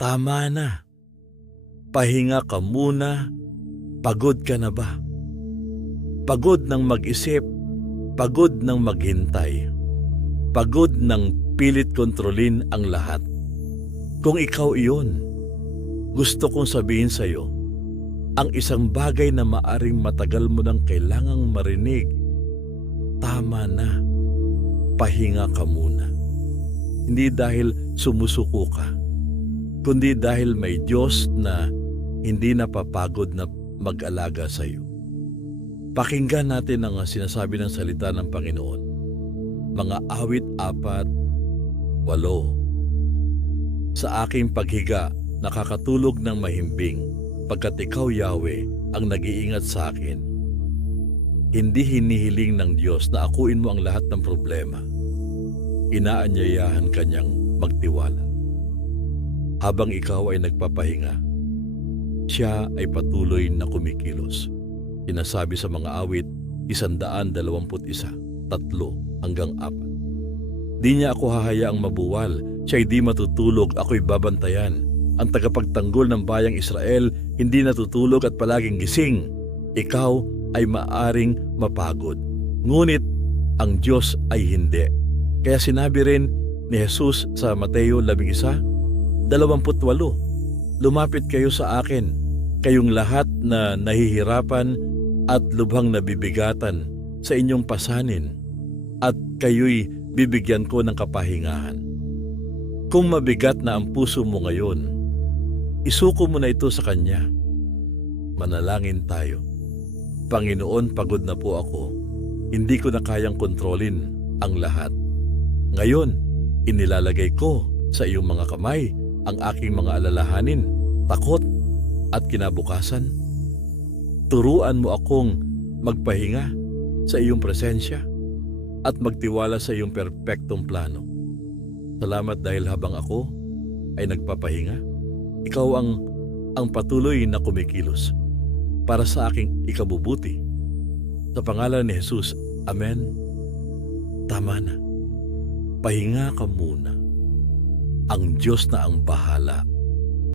Tama na. Pahinga ka muna. Pagod ka na ba? Pagod ng mag-isip, pagod ng maghintay, pagod ng pilit kontrolin ang lahat. Kung ikaw iyon, gusto kong sabihin sa iyo, ang isang bagay na maaring matagal mo nang kailangang marinig, tama na, pahinga ka muna. Hindi dahil sumusuko ka, kundi dahil may Diyos na hindi napapagod na mag-alaga sa iyo. Pakinggan natin ang sinasabi ng salita ng Panginoon. Mga awit 4:8. Sa aking paghiga, nakakatulog ng mahimbing, pagkat ikaw, Yahweh, ang nag-iingat sa akin. Hindi hinihiling ng Diyos na akuin mo ang lahat ng problema. Inaanyayahan kanyang magtiwala. Habang ikaw ay nagpapahinga, siya ay patuloy na kumikilos. Sinasabi sa mga awit 121:3-4. Di niya ako hahayaang mabuwal, siya'y di matutulog, ako'y babantayan. Ang tagapagtanggol ng bayang Israel hindi natutulog at palaging gising. Ikaw ay maaring mapagod, ngunit ang Diyos ay hindi. Kaya sinabi rin ni Jesus sa Mateo 11:28, lumapit kayo sa akin, kayong lahat na nahihirapan at lubhang nabibigatan sa inyong pasanin, at kayo'y bibigyan ko ng kapahingahan. Kung mabigat na ang puso mo ngayon, isuko mo na ito sa Kanya. Manalangin tayo. Panginoon, pagod na po ako. Hindi ko na kayang kontrolin ang lahat. Ngayon, inilalagay ko sa iyong mga kamay ang aking mga alalahanin, takot at kinabukasan. Turuan mo akong magpahinga sa iyong presensya at magtiwala sa iyong perpektong plano. Salamat dahil habang ako ay nagpapahinga, ikaw ang patuloy na kumikilos para sa aking ikabubuti. Sa pangalan ni Jesus, Amen. Tama na. Pahinga ka muna. Ang Diyos na ang bahala.